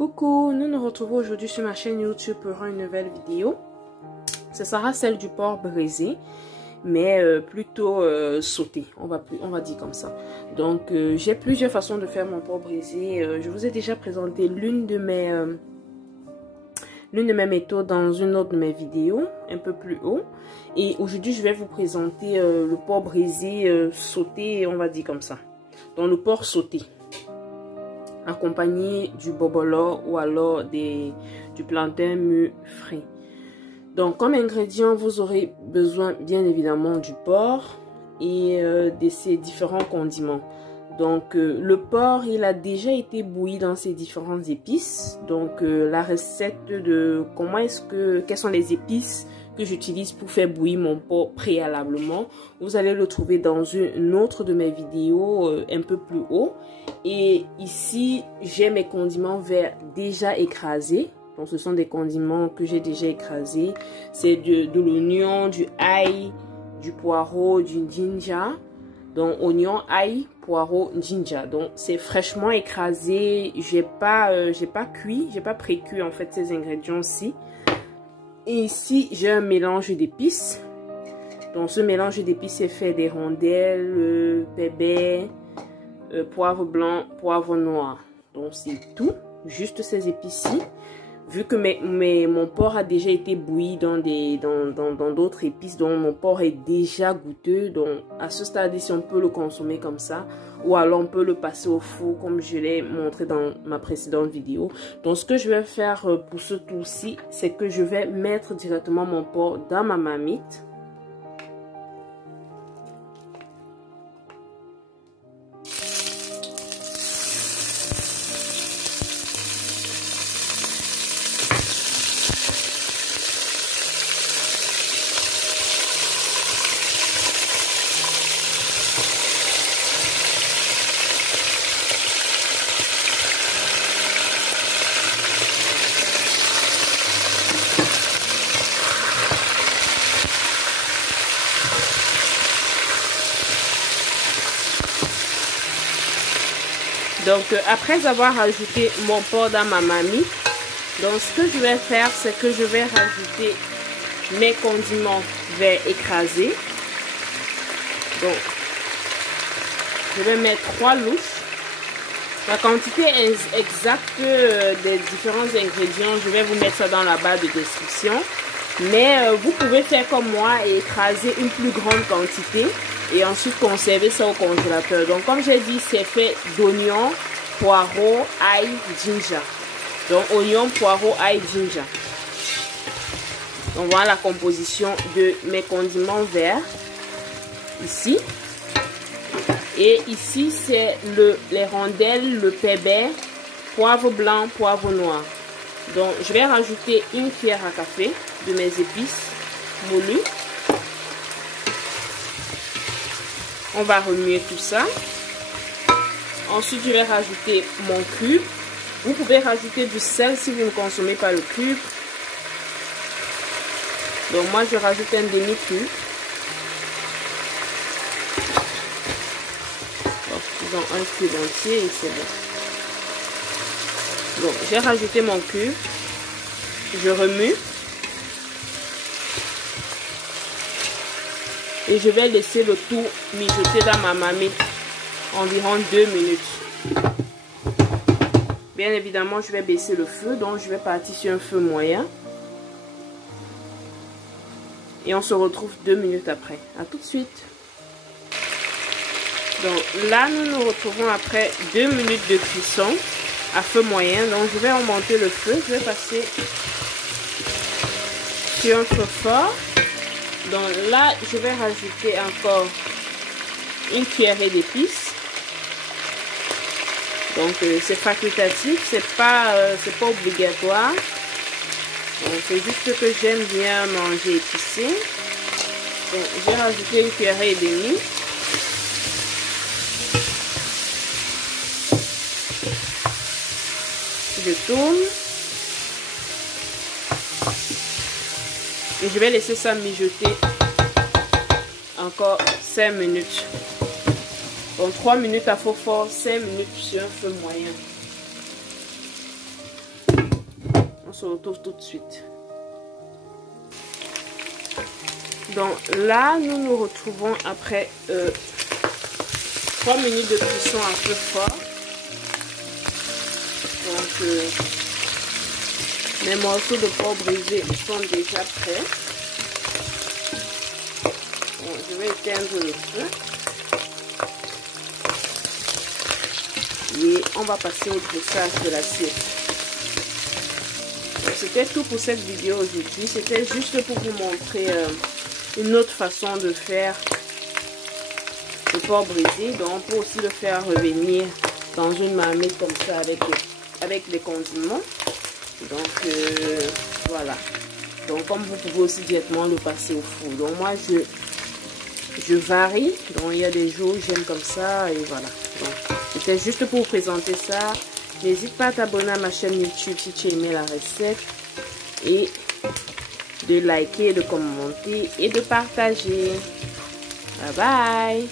Coucou, nous nous retrouvons aujourd'hui sur ma chaîne YouTube pour une nouvelle vidéo. Ce sera celle du porc braisé, mais plutôt sauté, on va dire comme ça. Donc j'ai plusieurs façons de faire mon porc braisé. Je vous ai déjà présenté l'une de mes méthodes dans une autre de mes vidéos, un peu plus haut. Et aujourd'hui, je vais vous présenter le porc braisé sauté, on va dire comme ça. Donc le porc sauté, accompagné du bobolo ou alors du plantain mûr frais. Donc comme ingrédient, vous aurez besoin bien évidemment du porc et de ses différents condiments. Donc le porc, il a déjà été bouilli dans ses différentes épices. Donc la recette de quelles sont les épices que j'utilise pour faire bouillir mon porc préalablement, vous allez le trouver dans une autre de mes vidéos un peu plus haut. Et ici j'ai mes condiments verts déjà écrasés. Donc ce sont des condiments que j'ai déjà écrasés. C'est de l'oignon, du ail, du poireau, du ginger. Donc oignon, ail, poireau, ginger. Donc c'est fraîchement écrasé. J'ai pas cuit, j'ai pas pré-cuit en fait ces ingrédients-ci. Et ici j'ai un mélange d'épices. Donc ce mélange d'épices est fait des rondelles, pépé, poivre blanc, poivre noir. Donc c'est tout, juste ces épices-ci. Vu que mon porc a déjà été bouilli dans d'autres épices, donc mon porc est déjà goûteux. Donc à ce stade-ci, on peut le consommer comme ça. Ou alors on peut le passer au four comme je l'ai montré dans ma précédente vidéo. Donc ce que je vais faire pour ce tour-ci, c'est que je vais mettre directement mon porc dans ma marmite. Donc après avoir ajouté mon porc dans ma marmite, donc ce que je vais faire, c'est que je vais rajouter mes condiments verts écrasés. Donc je vais mettre 3 louches. La quantité exacte des différents ingrédients, je vais vous mettre ça dans la barre de description. Mais vous pouvez faire comme moi et écraser une plus grande quantité et ensuite conserver ça au congélateur. Donc comme j'ai dit, c'est fait d'oignons, poireaux, ail, ginger. Donc oignons, poireaux, ail, ginger. Donc voilà la composition de mes condiments verts ici. Et ici c'est les rondelles, le pépé, poivre blanc, poivre noir. Donc je vais rajouter une cuillère à café de mes épices moulues. On va remuer tout ça. Ensuite je vais rajouter mon cube. Vous pouvez rajouter du sel si vous ne consommez pas le cube. Donc moi je rajoute un demi-cube. Donc un cube entier et c'est bon. Donc j'ai rajouté mon cube. Je remue. Et je vais laisser le tout mijoter dans ma marmite environ 2 minutes. Bien évidemment, je vais baisser le feu. Donc, je vais partir sur un feu moyen. Et on se retrouve 2 minutes après. À tout de suite. Donc, là, nous nous retrouvons après 2 minutes de cuisson à feu moyen. Donc, je vais augmenter le feu. Je vais passer sur un feu fort. Donc là, je vais rajouter encore une cuillerée d'épices. Donc c'est facultatif, c'est pas obligatoire. C'est juste que j'aime bien manger épicé. Donc j'ai rajouté une cuillerée et demie. Je tourne. Et je vais laisser ça mijoter encore 5 minutes. Donc 3 minutes à feu fort, 5 minutes sur un feu moyen. On se retrouve tout de suite. Donc là, nous nous retrouvons après 3 minutes de cuisson à feu fort. Donc mes morceaux de porc brisé sont déjà prêts. Bon, je vais éteindre le feu. Et on va passer au dressage de l'assiette. C'était tout pour cette vidéo aujourd'hui. C'était juste pour vous montrer une autre façon de faire le porc brisé. Donc on peut aussi le faire revenir dans une marmite comme ça avec les condiments. Donc voilà. Donc comme vous pouvez aussi directement le passer au four. Donc moi je varie. Donc il y a des jours où j'aime comme ça et voilà. Donc c'était juste pour vous présenter ça. N'hésite pas à t'abonner à ma chaîne YouTube si tu aimais la recette. Et de liker, de commenter et de partager. Bye bye.